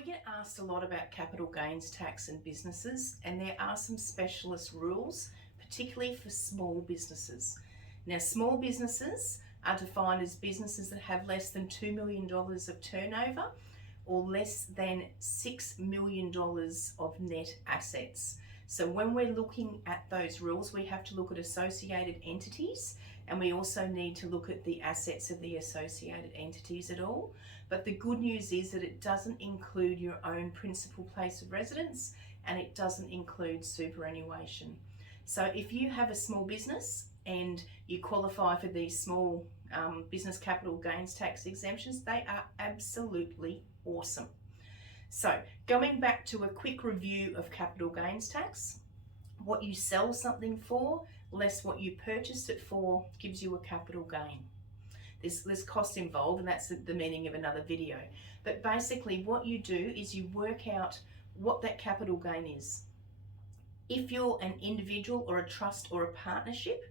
We get asked a lot about capital gains tax in businesses, and there are some specialist rules, particularly for small businesses. Now, small businesses are defined as businesses that have less than $2 million of turnover or less than $6 million of net assets. So when we're looking at those rules, we have to look at associated entities, and we also need to look at the assets of the associated entities at all. But the good news is that it doesn't include your own principal place of residence, and it doesn't include superannuation. So if you have a small business and you qualify for these small business capital gains tax exemptions, they are absolutely awesome. So going back to a quick review of capital gains tax, what you sell something for less what you purchased it for gives you a capital gain. There's cost involved, and that's the meaning of another video. But basically what you do is you work out what that capital gain is. If you're an individual or a trust or a partnership,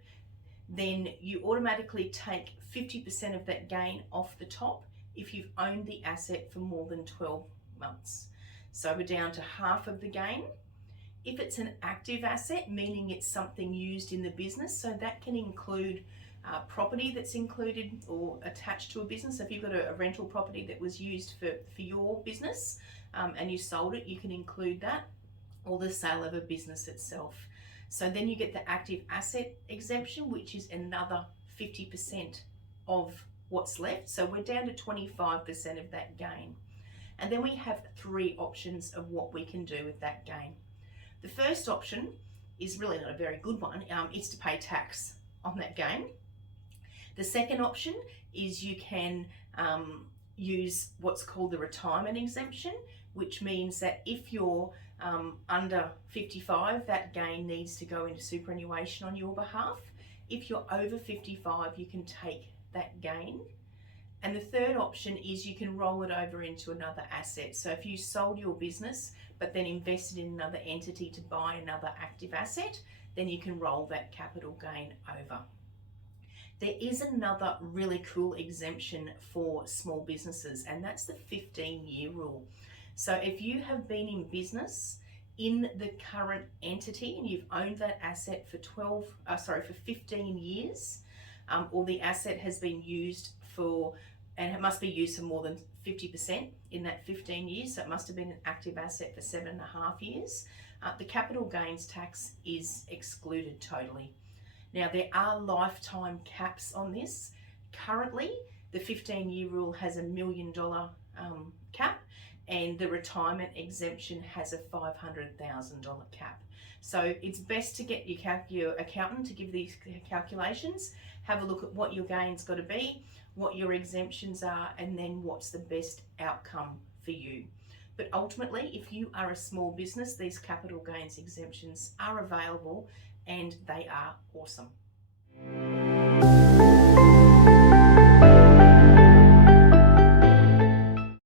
then you automatically take 50% of that gain off the top if you've owned the asset for more than 12 months. So we're down to half of the gain. If it's an active asset, meaning it's something used in the business, so that can include property that's included or attached to a business. So if you've got a rental property that was used for your business and you sold it, you can include that, or the sale of a business itself. So then you get the active asset exemption, which is another 50% of what's left. So we're down to 25% of that gain. And then we have three options of what we can do with that gain. The first option is really not a very good one. It's to pay tax on that gain. The second option is you can use what's called the retirement exemption, which means that if you're under 55, that gain needs to go into superannuation on your behalf. If you're over 55, you can take that gain. And the third option is you can roll it over into another asset. So if you sold your business but then invested in another entity to buy another active asset, then you can roll that capital gain over. There is another really cool exemption for small businesses, and that's the 15-year rule. So if you have been in business in the current entity and you've owned that asset for 15 years, or the asset has been used for, and it must be used for more than 50% in that 15 years, so it must have been an active asset for 7.5 years, the capital gains tax is excluded totally. Now, there are lifetime caps on this. Currently, the 15-year rule has $1 million cap, and the retirement exemption has a $500,000 cap. So it's best to get your accountant to give these calculations, have a look at what your gain's got to be, what your exemptions are, and then what's the best outcome for you. But ultimately, if you are a small business, these capital gains exemptions are available and they are awesome.